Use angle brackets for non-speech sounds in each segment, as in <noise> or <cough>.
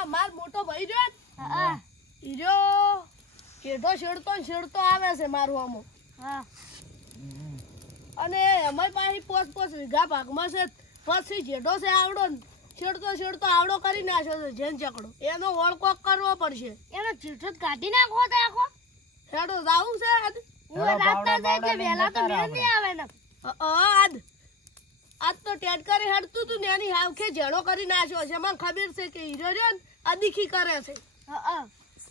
આ માર મોટો ભાઈ રહ્યો હા ઈ રહ્યો શેઢો શેડતો શેડતો આવે છે મારું આમો. હા. અને અમારી પાસે પોચ પોચ વીઘા ભાગમાં છે. પછી જેડો છે આવડો ને શેડતો શેડતો આવડો કરી નાખ્યો છે જેન ચકડો. એનો ઓળખો કરવો પડશે. એનો ચીઠો કાઢી નાખો તો આખો? હેડો જાવું છે આજ. હું રાતના જાય છે વહેલા તો મેં નહીં આવે ને. આજ. આજ તો ટેટ કરી હેડતું તું ને એની હાવખે જેડો કરી નાખ્યો છે. મને ખબર છે કે હીરો રહ્યો ને અદીખી કરે છે. હા.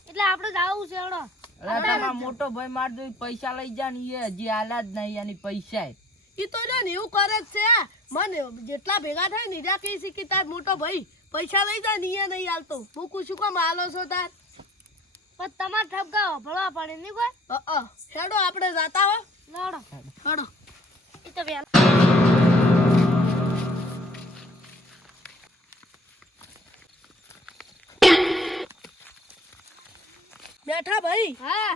એટલે આપણે જાવું છે હણો મોટો ભાઈ માર જોઈ પૈસા લઈ જા ને એ હજી આલા જ નહીં એની પૈસા એ તો ને એવું કરે જ છે મને જેટલા ભેગા થાય ને ઈરા કહી શીખી તાર મોટો ભાઈ પૈસા લઈ જા ને એ નહીં હાલતો. હું કુછું કામ હાલો છો તાર? પણ તમાર ઠપકા ભળવા પડે નહીં કોઈ? હેડો આપણે જાતા હો. લડો હેડો. એ તો વહેલા બેઠા ભાઈ. હા.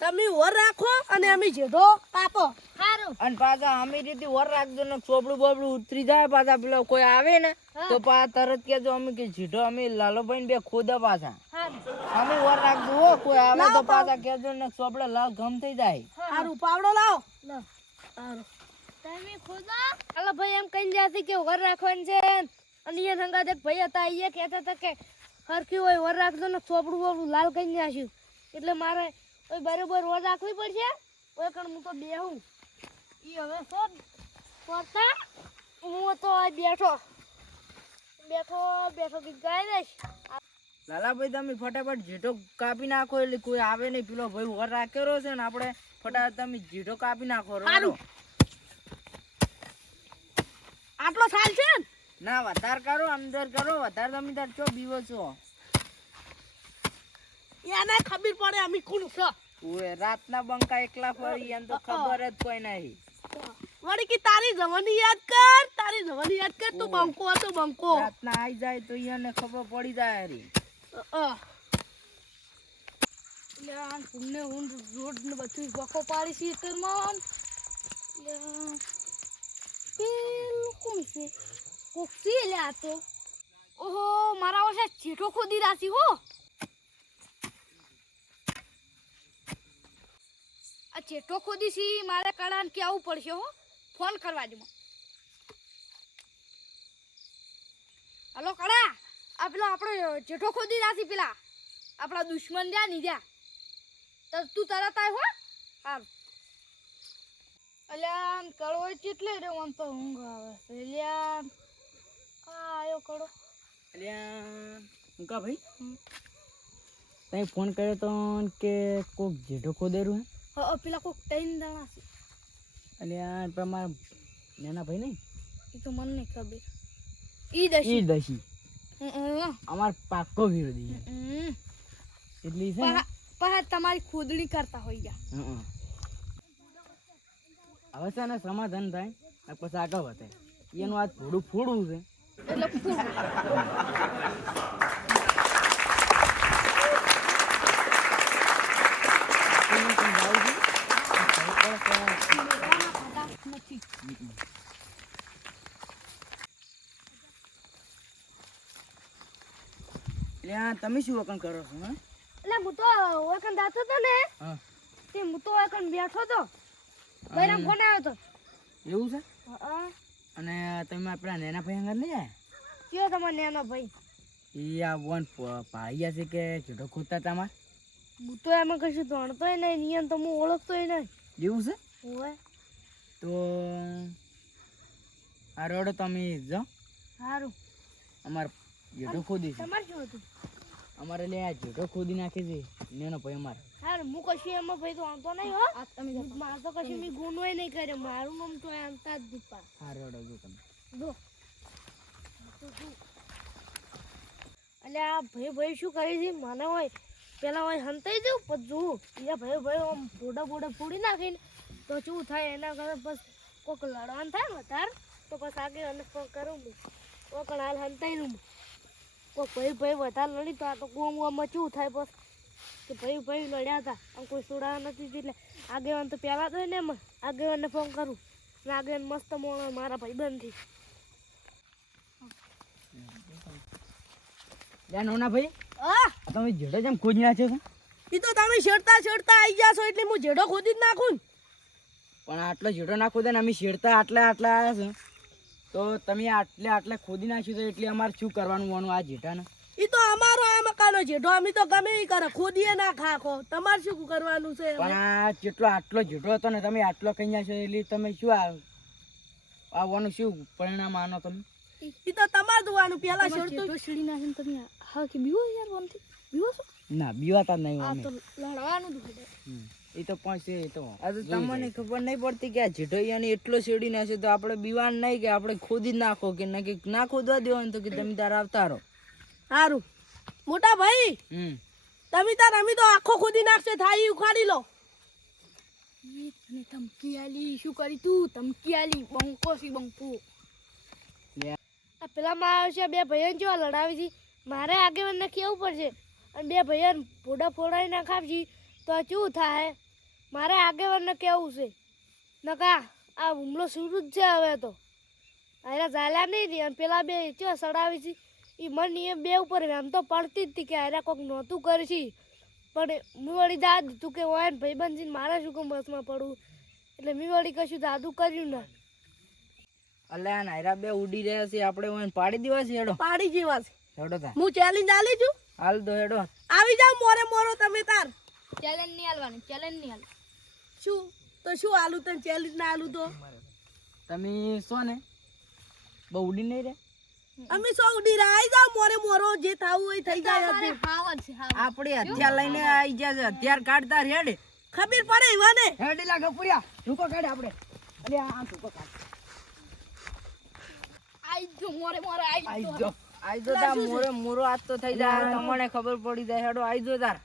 તમે ઓર રાખો અને અમે જેઠો કાપો સારું અને પાછા અમે રીતે વર રાખજો ને ચોપડું બોબડું ઉતરી જાય પાછા પેલો કોઈ આવે ને તો પાછા તરત કેજો અમે કે જીઢો અમે લાલોભાઈ ને બે ખોદા પાછા. અમે વર રાખજો હો કોઈ આવે તો પાછા. કેજો ને ચોપડે લાલ ગમ થઈ જાય. સારું પાવડો લાવો. સારું તમે ખોદા. હાલો ભાઈ એમ કહીને જાતી કે વર રાખવાનું છે અને એ સંગાત એક ભાઈ હતા એ કહેતા હતા કે હરખી હોય વર રાખજો ને ચોપડું બોબડું લાલ કરી નાખ્યું. એટલે મારે ઓય બરોબર વર રાખવી પડશે? ઓય કણ હું તો બેહું. ઈ હવે શું કરતા હું તો આ બેઠો. બેઠો બેઠો ગીત ગાઈ દઈશ. લાલાભાઈ તમે ફટાફટ જીઠો કાપી નાખો એટલે કોઈ આવે નહીં. પેલો ભાઈ ઓર રાખેલો છે ને આપણે ફટાફટ તમે જીઠો કાપી નાખો રોડો. આટલો સાલ છે ને? ના વધાર કરો અંદર કરો. વધારે તમે તાર ચો બીવો છો? એને ખબર પડે અમે કોણ છે? ઓએ રાતના બંકા એકલા ફરી એમ તો ખબર જ કોઈ નહીં. વળી કે તારી જવાની યાદ કર તારી જવાની યાદ કર તું બંકો હતો બંકો. રાતના આવી જાય તો એને ખબર પડી જાય આ પુણ્ય ઊંડ રોડ ને બધું બકો પાડી છે. એટલે પેલું કોણ છે. કોક છે લે આ તો. ઓહો મારા વર્ષે જેઠો ખોદી રાશી હો. આ જેઠો દીસી મારે કળાને કે કેવું પડશે હો? ફોન કરવા જ હલો કડા આ પેલો આપણો જેઠો ખોદી રાશી પેલા. આપણા દુશ્મન જ્યાં નીજા તો તું તરત આવ્યો હો. હાલ અલ્યા આમ કળો ચેટલે રે આમ તો ઊંઘ આવે એટલે આ આયો કડો અલ્યા ઊંઘા ભાઈ. તઈ ફોન કર્યો તો કે કોક જેઠો ખોદેરું હ? પેલા કોક ત્રણ દાણા છે. અલ્યા તમારા નાના ભાઈ નહીં? એ તો મને નહીં ખબર. ઈ દશી. ઈ દશી. અમાર પાક્કો વિરોધી. એટલી છે પહા તમારી ખુદડી કરતા હોય ગયા. હવે છે ને સમાધાન થાય પછી આગળ વધે. એનું આજ થોડું ફોડવું છે. એટલે <laughs> ફૂલ એનું સમજાવું છું. ખબર પડે કે મેળાના ખાતા નથી એટલે આ તમે શું વકન કરો છો હા? એટલે હું તો ઓળખણ દાતો હતો ને. તે હું તો ઓળખણ બેઠો હતો બૈરામ ફોન આવ્યો હતો એવું છે? અને તમે આપણા નેના ભાઈ અંગર નહીં આયા? કયો તમારો નેનો ભાઈ? એ આ વન પાડ્યા છે કે જેઠો ખોતા તમાર? હું તો એમાં કશું જાણતોય નહીં નિયમ તો હું ઓળખતોય નહીં. એવું છે? તો આ રોડ તમે જાઓ સારું અમારે જેઠો ખોદી છે. તમારે શું હતું? અમારે લે આ જેઠો ખોદી નાખી છે નેનો ભાઈ અમારે. સારું હું કશું એમાં ભાઈ તો વાંધો નહીં હો. મારે તો કશું મેં ગુનોય નહીં કરે મારું નામ તો આમતા જ દીપા હા રોડો જો તમે. જો. એટલે આ ભાઈ ભાઈ શું કરે છે? મને હોય પેલા હોય હંતાઈ જવું પછી જોવું બીજા ભાઈ ભાઈ આમ ફોટા ફોટા ફોડી નાખીને તો શું થાય, એના કરતાં બસ કોઈક લડવાનું થાય વધારે, તો બસ આગળ અને ફોન કરું હું. કોઈક હાલ હંતાઈ લઉં કોઈ ભાઈ ભાઈ વધારે લડી તો આ તો ગોમ ગોમમાં શું થાય બસ. કે ભાઈ ભાઈ લડ્યા હતા, આમ કોઈ સુડા નથી એટલે આગેવાન તો પહેલાં તો ને આગેવાનને ફોન કરું. ને આગેવાન મસ્ત મોણો મારા ભાઈ બંધ હોના ભાઈ. આ તમે જેડો જેમ ખોજી છે ઈ તો તમે શેડતા શેડતા આઈ ગયા છો એટલે હું જેડો ખોદી જ નાખું પણ આટલો જેડો ના ખોદે ને અમે શેડતા આટલા આટલા આવ્યા છે. તો તમે આટલે આટલે ખોદી નાખ્યું તો એટલે અમારે શું કરવાનું હોવાનું આ જેઠાને? ઈ તો અમારો આ મકાનો જેઠો અમે તો ગમે એ કરે ખોદીએ ના ખાખો તમારે શું કરવાનું છે પણ આ જેટલો આટલો જેઠો હતો ને તમે આટલો કહી છો એટલે તમે શું આ આવવાનું શું પરિણામ આનો તમે? ઈ તો તમારે જોવાનું પેલા શેડતું જેટલો નાખીને તમે હા કે બીવો યાર બોલતી બીવો છો? ના બીવાતા નહીં આ તો લડવાનું દુખે એ તો પણ છે એ તો. આ તો તમને ખબર નહીં પડતી કે આ જેઠૈયાને એટલો શેડી નાખે તો આપણે બીવાન નહીં કે આપણે ખોદી નાખો કે ના કે ના ખોદવા દેવાનું તો કે તમે તાર આવતા રહો. સારું મોટા ભાઈ હમ. તમે તાર અમે તો આખો ખોદી નાખશે થાળી ઉખાડી લો. ઈ તને ધમકી આલી શું કરી તું? ધમકી આલી બંકો સી બંકો. આ પેલા માં આવશે બે ભાઈઓને જોવા લડાવી હતી મારે આગેવાનને કેવું પડશે. અને બે ભાઈઓને ફોડા ફોડાઈ નાખાવજી તો આ શું થાય? મારે આગેવાનને કેવું છે. નકા આ હુમલો શરૂ જ છે હવે તો. આયરા ચાલ્યા નહીં હતી અને પેલા બે ચો સડાવી છે એ મન એ બે ઉપર એમ તો પડતી જ હતી કે આયરા કોઈક નહોતું કરશી. પણ મેં વળી દાદ તું કે હોય ને ભાઈબંધ છે ને મારે શું કેમ બસમાં પડવું? એટલે મેં વળી કશું દાદુ કર્યું ના. અલ્યા નાયરા બે ઉડી રહ્યા છે આપણે પાડી દેવા છે પાડી જેવા છે. હેડો તા. હું ચેલેન્જ આલી છું. હાલ દો હેડો. આવી જાવ મોરે મોરો તમે તાર. ચેલેન્જ નહીં હાલવાની ચેલેન્જ નહીં હાલ શું? તો શું આલું તને ચેલેન્જ ના આલું તો? તમે સો ને બહુ ઉડી નહીં રે? અમે સો ઉડી રહ્યા? આવી જાવ મોરે મોરો જે થાવું હોય થઈ જાય આપણે હથિયાર લઈને આવી ગયા છે. હથિયાર કાઢતા હેડ ખબર પડે ઈવાને. હેડ લાગે પુરિયા ઢૂકો કાઢે આપણે. અરે આ ઢૂકો કાઢ. આઈ જો મોરે મોરે આઈ જો આઈ જો તાર મોરો મોરો આજ તો થઈ જાય. તમને ખબર પડી જાય. હેડો આઈજો તાર.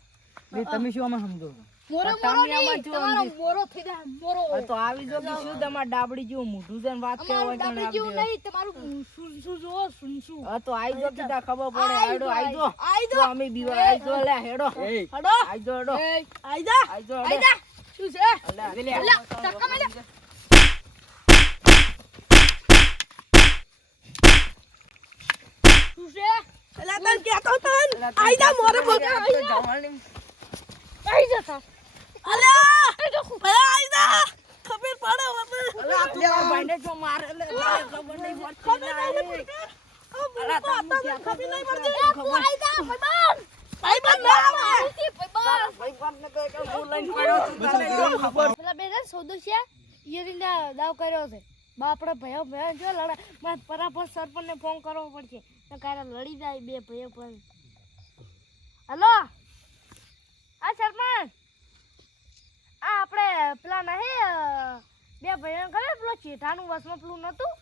બે તમે શું આમાં સમજો? મોરો મોરો નહીં તમારો મોરો થઈ જાય મોરો. તો આવી જો કે શું તમાર ડાબડી જેવું મોઢું છે વાત કે હોય તો ડાબડી જેવું નહીં તમારું સુનસુ જો સુનસુ હા તો આઈજો કે તા ખબર પડે. હેડો આઈજો આઈજો આઈ તો અમે બીવા આઈજો લે હેડો. હેડો. આઈજો હેડો. આઈજા આઈજો આઈ હેડો. શું છે? લે લે ધક્કા મારે. શું છે એલા તને કહેતો તન આઈ જા મોરે મોરે આઈ જા. જવાની આઈ જતા અલ્યા ભયા આઈ જા ખબર પડે હવે અલ્યા તું આ ભાઈને જો મારે લે ખબર નહીં પડતી ખબર નહીં પડતી. મને તો હતા ને ખબર નહીં પડતી. તું આઈ જા ભાઈબંધ ભાઈબંધ ના આવે. ભાઈબંધ ભાઈ બાપને કહે કે હું લઈને પડ્યો છું, તને ખબર? પેલા બે સોદો છે? એ રીતે દાવ કર્યો છે. બાપડે ભયો ભયો જો લડા. પર પરાપર સરપંચને ફોન કરવો પડશે. તો લડી જાય બે ભયો પણ. હલો? આ સરપંચ? આ આપણે પેલા નહીં બે ભાઈઓ ખબર પેલો ચેઠાનું વસમાં પેલું નહોતું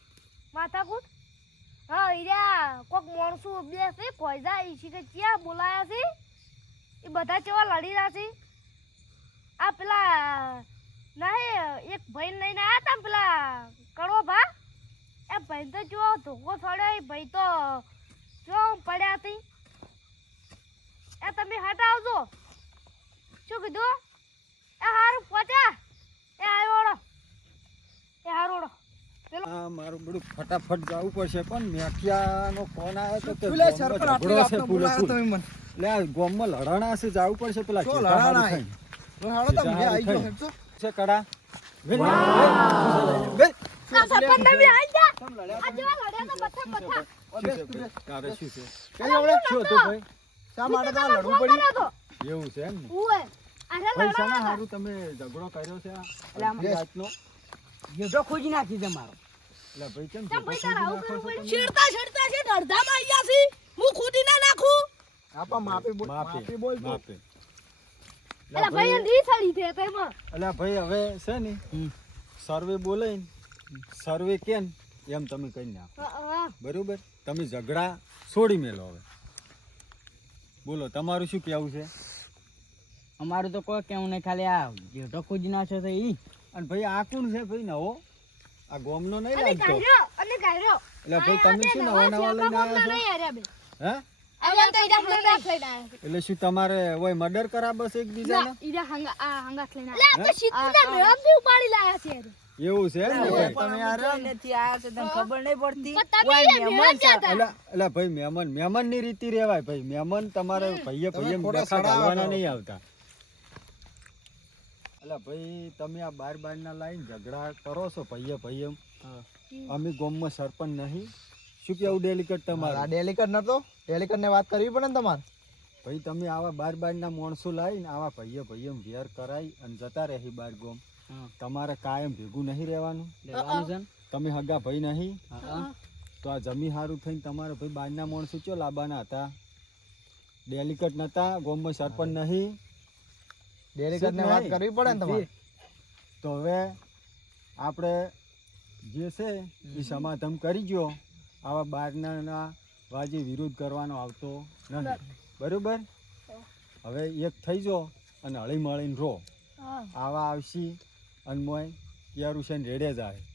માથાકૂટ? હા, ઈર્યા, કોક માણસું બે છે કોઈદા ઈ છે કે ક્યાં બોલાયા છે. એ બધા કેવા લડી રહ્યા છે. આ પેલા, નહીં, એક ભાઈ લઈને આવ્યા તા પેલા કડવો ભા? એ ભાઈ તો જો ધોકો થોડ્યો એ ભાઈ તો જો પડ્યા હતી એ તમે હટાવજો. શું કીધું? એ હારું પહોંચ્યા એ આવ્યો એ હારું ઓળો મારું બધું ફટાફટ જવું પડશે પણ મેઠિયાનો ફોન આવ્યો તો કે પેલા ગામમાં સરપંચ છે રાતનો તમે મને. એટલે આ લડાણા છે જવું પડશે પેલા શું જેઠા હારું લડાણા? તો હાલો તમે સીધા આઈ જાઓ, હારું હેડજો. છે કડા? વેલ, વેલ, વેલ. સરપંચ તમે આવી જા કેમ લડ્યા આ જેવા લડ્યા તો બથા બથા ભાઈ? શું છે? શું હતું ભાઈ? શા માટે તમારે લડવું પડ્યું? એવું છે એમ ભાઈ શાના લડાયા તમે ઝઘડો કર્યો છે રાતનો? જેઠો ખોજી નાખી છે મારો. એટલે ભાઈ કેમ ઝઘડો? છેડતા છેડતા છે અડધામાં આઈ છે. હું ખોદી ના નાખું? આપા માફી બોલ માફી બોલ ભાઈ એની સડી છે તેમાં એટલે ભાઈ હવે છે ને હમ. સર્વે બોલે સર્વે કેમ એમ તમે કહી નાખો. બરોબર? તમે ઝઘડા છોડી મેલો હવે. બોલો તમારું શું કહેવું છે? અમારું તો કોઈ કેવું નહીં ખાલી આ જેઠો ખોજી નાખ્યો છે એ અને ભાઈ આ કોણ છે ભાઈ નવો? આ ગોમનો નહીં લાગતો? ગાયરો અને ગાયરો. એટલે ભાઈ તમે શું નવા નવા લઈને આવ્યા છો? હે? તો. એટલે શું તમારે ઓય મર્ડર કરા બસ એકબીજાને? ઈરા હંગા આ હંગાત લઈને. આ શીતળના મેળામાંથી ઉપાડી લાયા છે. એવું છે એમ ને ભાઈ? આયા ખબર નહીં પડતી. મહેમાન ભાઈ મહેમાન મહેમાનની રીતિ રેવાય ભાઈ. મહેમાન તમારે ભાઈએ ભાઈએ કરો. નહીં આવતા. એટલે ભાઈ તમે આ બાર બાર ના લાઈન ઝઘડા કરો છો ભાઈએ ભાઈએ અમે ગોમમાં સરપંચ નહીં. શું કેવું ડેલિકેટ આ તમારે? ડેલિકેટ નતો. ડેલિકેટ ને વાત કરવી પડે ને તમારે. ભાઈ તમે આવા બાર બાર ના માણસો લાવીને આવા ભાઈએ ભાઈએ વેર કરાઈ અને જતા રહી બાર ગોમ. તમારે કાયમ ભેગું નહીં રહેવાનું. લેવાનું છે? તમે હગા ભાઈ નહીં. તો આ જમી સારું થઈને તમારે ભાઈ બારના માણસો ચો લાબાના હતા? ડેલિકટ નતા ગોમમાં સરપંચ નહીં. ડેલિકેટ ને વાત કરવી પડે ને તમારે? તો હવે આપણે જે છે એ સમાધાન કરી ગયો. આવા બારના વાજી વિરોધ કરવાનો આવતો નથી બરોબર? હવે એક થઈ જો અને હળી મળીને રો આવા આવશી અને મોય યારું છે રેડે જાય